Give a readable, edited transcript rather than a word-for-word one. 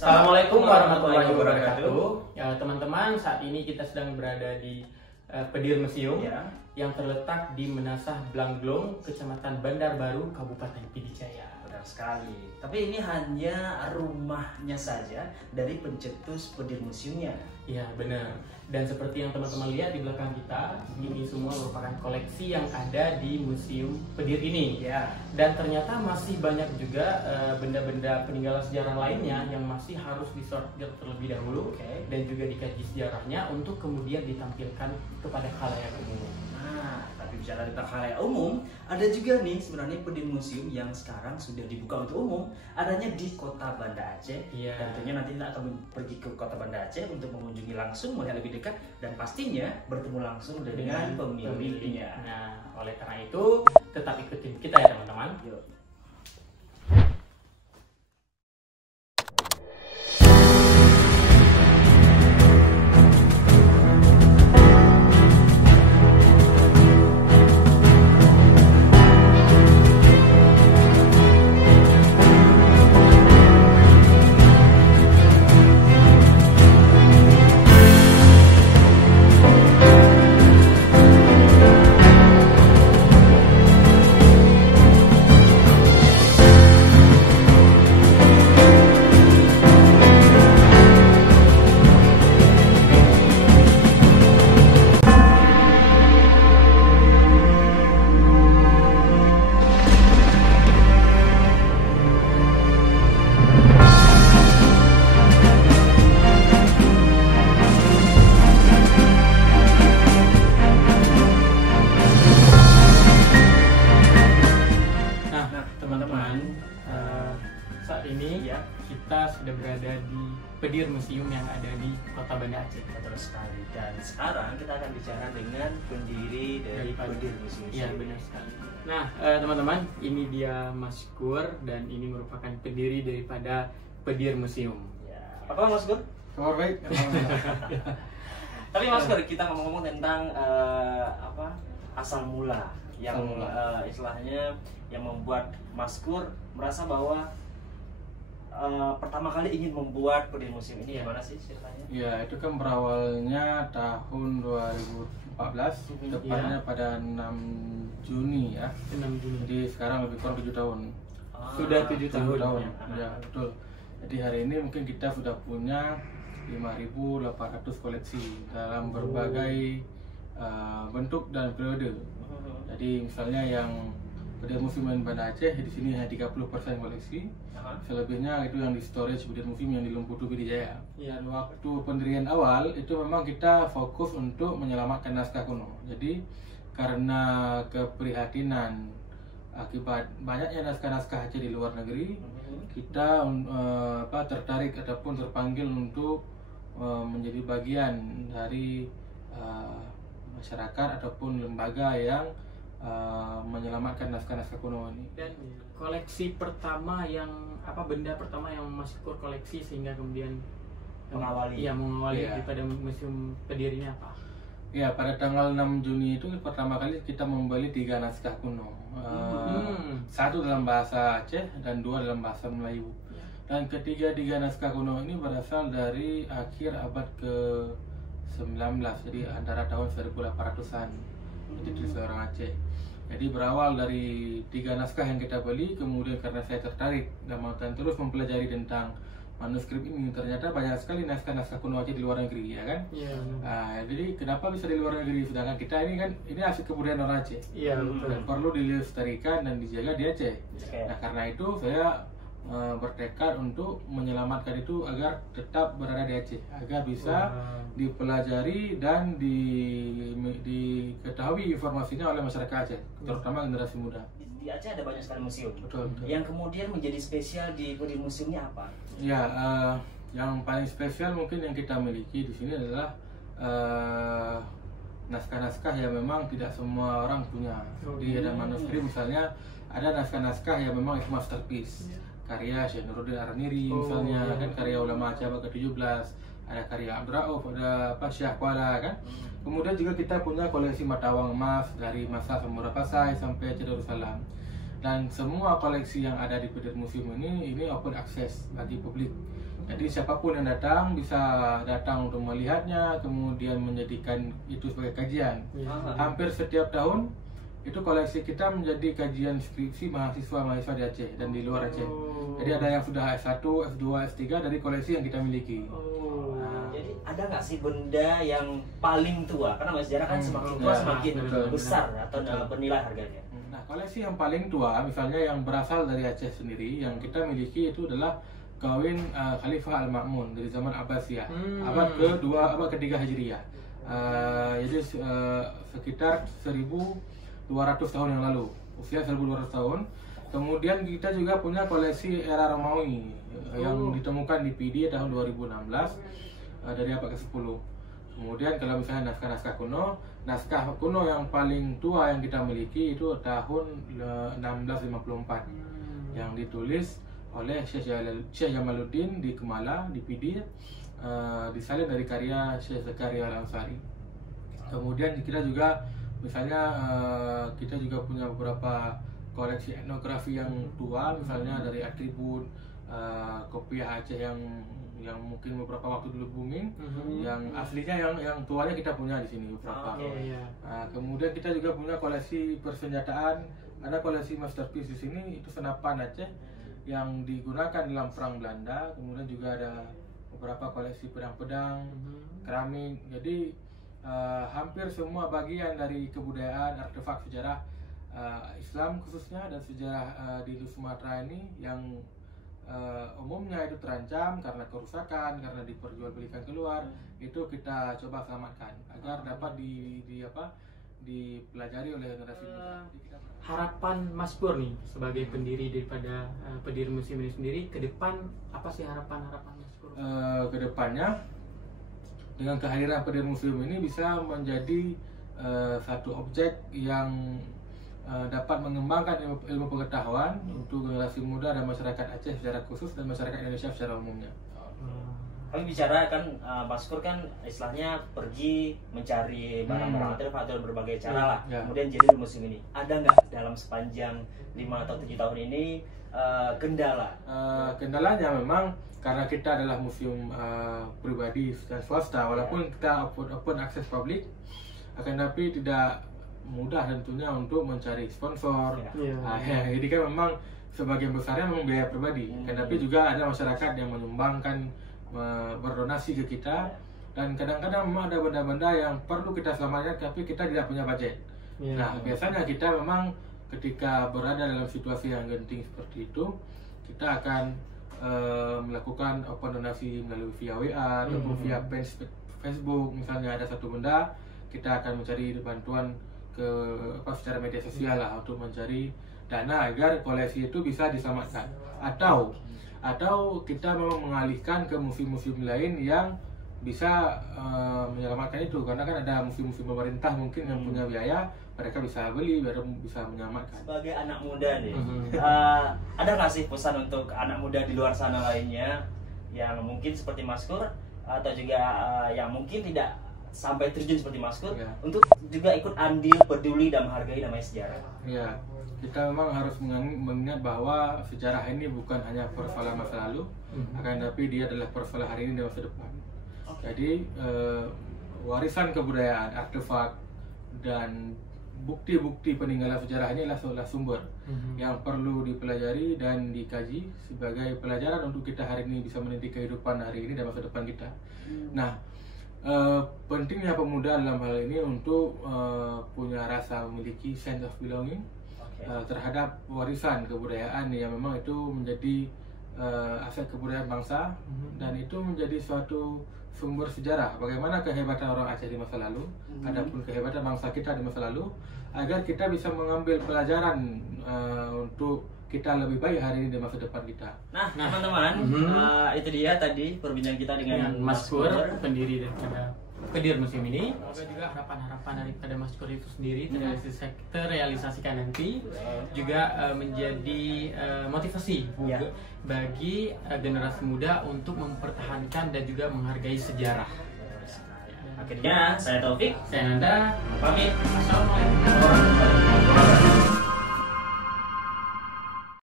Assalamualaikum warahmatullahi wabarakatuh. Ya teman-teman, saat ini kita sedang berada di Pedir Museum yang terletak di Menasah Blanglong, Kecamatan Bandar Baru, Kabupaten Pidijaya. Benar sekali. Tapi ini hanya rumahnya saja dari pencetus Pedir Museumnya. Iya benar. Dan seperti yang teman-teman lihat di belakang kita, ini semua merupakan koleksi yang ada di Museum Pedir ini. Ya. Dan ternyata masih banyak juga benda-benda peninggalan sejarah lainnya yang masih harus disortir terlebih dahulu dan juga dikaji sejarahnya untuk kemudian ditampilkan kepada khalayak umum. Nah, tapi bicara tentang khalayak umum, ada juga nih sebenarnya Pedir Museum yang sekarang sudah dibuka untuk umum, adanya di Kota Banda Aceh. Iya. Dan tentunya nanti kita akan pergi ke Kota Banda Aceh untuk mengunjungi langsung, melihat lebih dekat, dan pastinya bertemu langsung dengan pemiliknya. Nah, oleh karena itu tetap ikutin kita ya teman-teman. Yuk. Saat ini kita sudah berada di Pedir Museum yang ada di Kota Banda Aceh. Betul sekali. Dan sekarang kita akan bicara dengan pendiri dari Pedir Museum. Iya benar sekali. Nah teman-teman, ini dia Mas Kur dan ini merupakan pendiri daripada Pedir Museum. Ya. Apa Mas Kur? Kabar baik. Tapi Mas Kur, kita ngomong-ngomong tentang asal mula yang istilahnya yang membuat Mas Kur merasa bahwa pertama kali ingin membuat Pedir Museum ini gimana sih ceritanya? Ya, itu kan berawalnya tahun 2014, tepatnya pada 6 Juni ya. 6 Juni. Jadi sekarang lebih kurang 7 tahun. Sudah 7 tahun. Ya, betul. Jadi hari ini mungkin kita sudah punya 5.800 koleksi dalam berbagai bentuk dan periode. Jadi misalnya yang Pedir Museum Banda Aceh di sini hanya 30% koleksi. Selebihnya itu yang di storage Pedir Museum yang di Lumputu Pidijaya. Ya, Waktu pendirian awal itu memang kita fokus untuk menyelamatkan naskah kuno. Jadi karena keprihatinan akibat banyaknya naskah-naskah Aceh di luar negeri, kita tertarik ataupun terpanggil untuk menjadi bagian dari masyarakat ataupun lembaga yang menyelamatkan naskah-naskah kuno ini. Dan koleksi pertama yang benda pertama yang Mas Kur koleksi sehingga kemudian mengawali daripada Museum Pedir ini apa? Ya, pada tanggal 6 Juni itu pertama kali kita membeli 3 naskah kuno. Satu dalam bahasa Aceh dan 2 dalam bahasa Melayu. Dan ketiga naskah kuno ini berasal dari akhir abad ke-19, jadi antara tahun 1800-an. Itu di seorang Aceh. Jadi berawal dari 3 naskah yang kita beli, kemudian karena saya tertarik dan mau terus mempelajari tentang manuskrip ini, ternyata banyak sekali naskah-naskah kuno Aceh di luar negeri, ya kan? Iya. Jadi kenapa bisa di luar negeri, sedangkan kita ini kan ini hasil kebudayaan orang Aceh. Iya betul. Dan perlu dilestarikan dan dijaga di Aceh. Nah karena itu saya bertekad untuk menyelamatkan itu agar tetap berada di Aceh, agar bisa dipelajari dan diketahui informasinya oleh masyarakat Aceh, terutama generasi muda. Di Aceh ada banyak sekali museum. Betul. Yang kemudian menjadi spesial di Pedir Museum ini apa? Ya, yang paling spesial mungkin yang kita miliki di sini adalah naskah-naskah yang memang tidak semua orang punya. Di ada manuskrip misalnya, ada naskah-naskah yang memang itu masterpiece. Karya Syekh Nuruddin Arniri misalnya, kan karya ulama Aceh abad ke-17, ada karya Abdul Rauf, ada Syah Kuala kan. Kemudian juga kita punya koleksi mata uang emas dari masa Samudra Pasai sampai Aceh Darussalam. Dan semua koleksi yang ada di Pedir Museum ini open access bagi publik. Jadi siapapun yang datang bisa datang untuk melihatnya, kemudian menjadikan itu sebagai kajian. Hampir setiap tahun itu koleksi kita menjadi kajian skripsi mahasiswa di Aceh dan di luar Aceh. Jadi ada yang sudah S1, S2, S3 dari koleksi yang kita miliki. Jadi ada nggak sih benda yang paling tua? Karena sejarah kan semakin tua semakin besar atau bernilai harganya. Nah, koleksi yang paling tua misalnya yang berasal dari Aceh sendiri yang kita miliki itu adalah kawin Khalifah Al-Ma'mun dari zaman Abbasiyah, abad ke-3 Hijriah. Jadi sekitar 1200 tahun yang lalu, usia 1200 tahun. Kemudian kita juga punya koleksi era Romawi yang ditemukan di PD tahun 2016 dari abad ke-10. Kemudian kalau misalnya naskah kuno yang paling tua yang kita miliki itu tahun 1654 yang ditulis oleh Syekh Jamaluddin di Kemala di PD, disalin dari karya Syekh Zakaria Al-Ansari. Kemudian kita juga misalnya kita juga punya beberapa koleksi etnografi yang tua, misalnya dari atribut kopiah Aceh yang mungkin beberapa waktu dulu booming, yang aslinya yang tuanya kita punya di sini beberapa. Kemudian kita juga punya koleksi persenjataan, ada koleksi masterpiece di sini itu senapan Aceh yang digunakan dalam perang Belanda. Kemudian juga ada beberapa koleksi pedang-pedang, keramik. Jadi hampir semua bagian dari kebudayaan, artefak sejarah Islam khususnya dan sejarah di Sumatera ini yang umumnya itu terancam karena kerusakan, karena diperjualbelikan keluar, itu kita coba selamatkan agar dapat dipelajari oleh generasi muda. Harapan Mas Pur nih sebagai pendiri daripada Pedir Museum ini sendiri ke depan, apa sih harapan Mas Pur? Kedepannya dengan kehadiran Pedir Museum ini bisa menjadi satu objek yang dapat mengembangkan ilmu pengetahuan untuk generasi muda dan masyarakat Aceh secara khusus dan masyarakat Indonesia secara umumnya. Kami bicara kan Mas Pur kan istilahnya pergi mencari barang-barang artefak atau berbagai cara lah. Kemudian jadi di museum ini ada nggak dalam sepanjang 5 atau 7 tahun ini kendala? Kendalanya memang karena kita adalah museum pribadi dan swasta, walaupun kita open access publik, akan tapi tidak mudah tentunya untuk mencari sponsor. Jadi kan memang sebagian besarnya memang biaya pribadi, tapi juga ada masyarakat yang menyumbangkan, berdonasi ke kita, dan kadang-kadang memang ada benda-benda yang perlu kita selamatkan tapi kita tidak punya budget. Nah, biasanya kita memang ketika berada dalam situasi yang genting seperti itu, kita akan melakukan open donasi melalui via WA ataupun via Facebook. Misalnya ada satu benda, kita akan mencari bantuan secara media sosial lah untuk mencari dana agar koleksi itu bisa diselamatkan, atau kita memang mengalihkan ke museum-museum lain yang bisa menyelamatkan itu, karena kan ada museum-museum pemerintah mungkin yang punya biaya, mereka bisa beli biar bisa menyelamatkan. Sebagai anak muda nih, ada nggak sih pesan untuk anak muda di luar sana lainnya yang mungkin seperti Mas Pur atau juga yang mungkin tidak sampai terjun seperti Mas Pur untuk juga ikut andil, peduli dan menghargai namanya sejarah? Kita memang harus mengingat bahwa sejarah ini bukan hanya persoalan masa lalu, akan tapi dia adalah persoalan hari ini dan masa depan. Jadi warisan kebudayaan, artefak dan bukti-bukti peninggalan sejarah ini adalah sumber yang perlu dipelajari dan dikaji sebagai pelajaran untuk kita hari ini bisa meniti kehidupan hari ini dan masa depan kita. Nah, pentingnya pemuda dalam hal ini untuk punya rasa memiliki sense of belonging terhadap warisan kebudayaan yang memang itu menjadi aset kebudayaan bangsa, dan itu menjadi suatu sumber sejarah bagaimana kehebatan orang Aceh di masa lalu, adapun kehebatan bangsa kita di masa lalu, agar kita bisa mengambil pelajaran untuk kita lebih baik hari ini dan masa depan kita. Nah teman-teman, itu dia tadi perbincangan kita dengan Mas Pur, pendiri daripada Pedir Museum ini. Semoga juga harapan-harapan daripada Mas Pur itu sendiri terrealisasikan nanti, juga menjadi motivasi bagi generasi muda untuk mempertahankan dan juga menghargai sejarah. Akhirnya saya Taufik, saya Nanda, pamit. Assalamualaikum warahmatullahi wabarakatuh.